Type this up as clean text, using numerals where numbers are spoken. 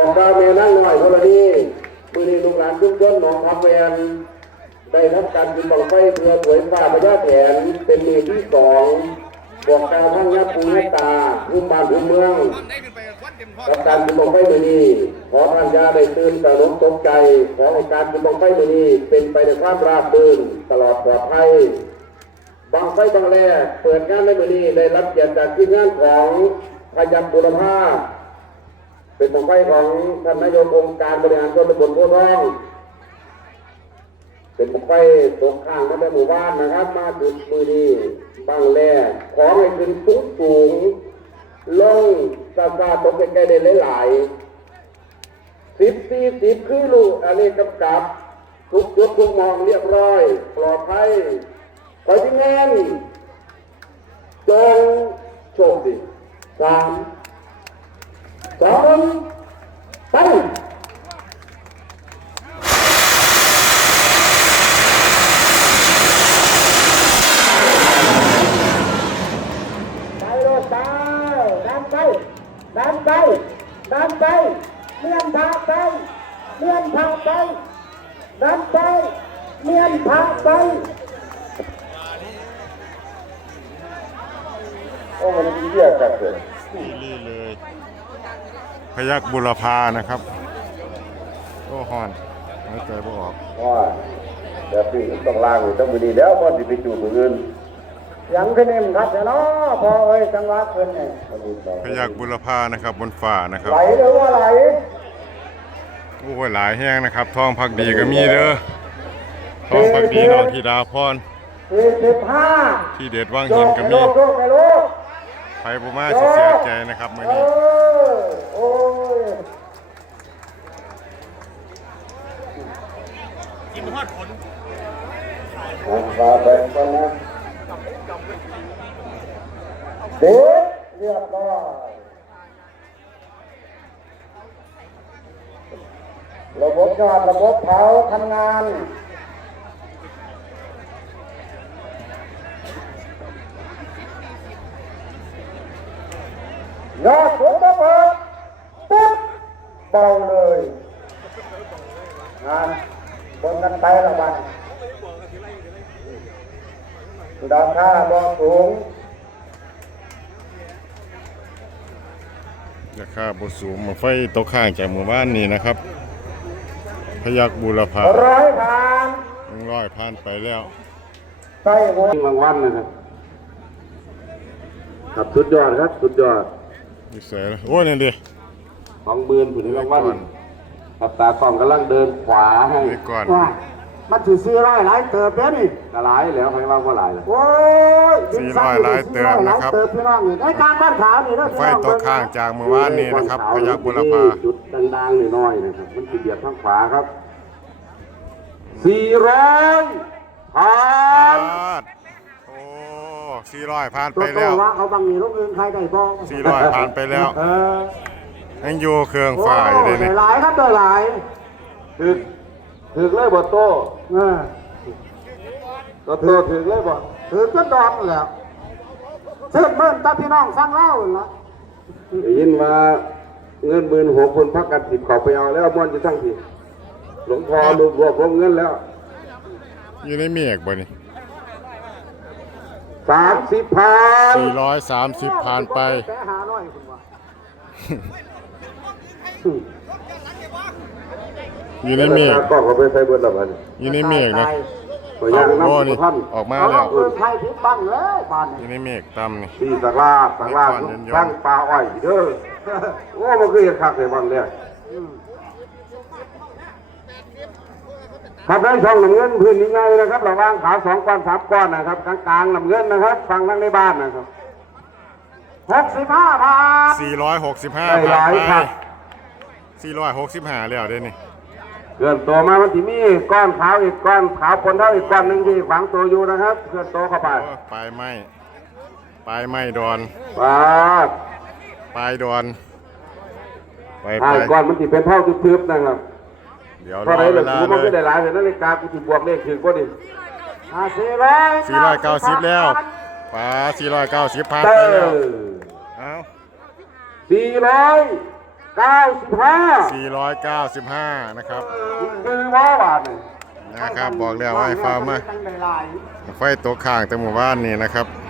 บอกดาวเมนั่งหน่อยคนละนี้มือนี้ลูกหลานชุมชนหนองคำเวียนได้รับการจุดบังไฟเพื่อสวยฟ้าพญาแถนเป็นมือที่สองบอกดาวทั้งยักษ์ปูยักษ์ตาภูมิบ้านภูมิเมืองกับการจุดบังไฟมือนี้ขอท่านยาได้ตื่นตระหนกตกใจขอให้การจุดบังไฟมือนี้เป็นไปในความราบรื่นตลอดปลอดภัยบังไฟบังแรกเปิดงานในมือนี้ได้รับเกียรติจากทีมงานของพยัญชนะบุรพาเป็นบังไฟของท่านนายกองค์การบริหารส่วนตำบลโพธิ์ทองเป็นบังไฟตกข้างมาในหมู่บ้านนะครับมาจุดมือนี้บังแรกขอให้ขึ้นสูงลงซาตกใกล้ๆได้หลาย10-40คือลูกอันนี้กับทุกจุดทุกมองเรียบร้อยปลอดภัยขอที่งานจงโชคดี3 2 ไปดันไปเมียนพาไปดันไปเมียนพาไปโอ้มันเยี่ยกันเลยนี่เลยพยัคฆ์บุรพานะครับโอ้ฮอนหายใจไม่ออกว่าเดี๋ยวพี่ต้องล้างอยู่ต้องมือดีแล้วพอจะไปจูบมืออื่นยังขึ้นเอ็มครับเนาะพอเอ้ยจังหวะขึ้นเนี่ยพยัคฆ์บุรพานะครับบนฝ่านะครับไหลหรือว่าไหลโอ้ยหลายแห้งนะครับทองพักดีก็มีเด้อทองพักดีน้องธิดาพร 45 ที่เด็ดว่างหินก็มีไฟบุมาเสียใจนะครับมื้อนี้โอ้ยกินฮอดผลมาแบ่งกันนะเด็กเรียบร้อยระบบยอดระบบเผาทำงานยอดสุดระเบิดปุ๊บเบาเลยงานบนกันไปละบันดาวค่าบอสูงราคาบ่สูงมาไฟตกข้างจากหมู่บ้านนี่นะครับพยัคฆ์บุรพา100ผ่านไปแล้วใช่หัวรางวัลนะครับครับสุดยอดครับสุดยอดนี่เสียโอ้ยนี่ดิ 20,000ผู้ที่รางวัลครับตากล้องกำลังเดินขวาให้ก่อนมันถือ400หลายเติบเด้อนี่หลายแล้วใครว่าบ่หลายโอ้ย 400หลายเติบนะครับพี่น้องนี่ได้การบ้านขาวนี่เด้อไฟตกข้างจากหมู่บ้านนี่นะครับพยัคฆ์บุรพาจุดดังๆน้อยๆนะครับมันสิเบียดทางขวาครับ400ผ่านโอ้400ผ่านไปแล้วว่าเขาบางนี่ลูกอื่นใครได้บ่ 400ผ่านไปแล้วยังอยู่เครื่องฝ่ายเลยนี่หลายครับหลายถึกเลยบ่โตก็โตถึกเลยบ่ถึกก็ดอกแล้วเชิญเบิ่นตาพี่น้องฟังเล่าล่ะได้ยินว่าเงิน16,000คนพักกันสิเข้าไปเอาแล้วม่วนอยู่ทั้งที่หลวงพ่อรวบเงินแล้วอยู่ในเมฆบ่นี่ 30ผ่าน 430ผ่านไปอยู่ในเมฆก็เขาไปใส่เบิดแล้วบัดอยู่ในเมฆนะโอ้นี่ออกมาแล้วอยู่ในเมฆต่ำนี่ที่สักลาตั้งปลาอ้อยเด้อโอ้มันคือเห็ดคักเลยวันแรกครับได้ช่องน้ำเงินพื้นนี้ไงนะครับระว่างขา2ก้อน3ก้อนนะครับกลางน้ำเงินนะครับฟังทั้งในบ้านนะครับ65ผ่าน 465ผ่านไป465แล้วเด้นี่เกินตัวมามันที่มีก้อนขาวอีกก้อนขาวปนเท่าอีกก้อนหนึ่งที่ฝังตัวอยู่นะครับเกินตัวเข้าไปปลายไม้ดอนปลายดอนก้อนมันที่เป็นเท่าทึบๆนะครับเดี๋ยวรอเวลาเลยได้หลายเห็นนาฬิกากูที่บวกเลขถึงก็ดี 490แล้วป้า490ผ่านไปแล้วเอา 400 495นะครับคือว่าบาทนะครับบอกแล้วว่าให้ฟ้ามาไฟตกข้างแต่หมู่บ้านนี่นะครับ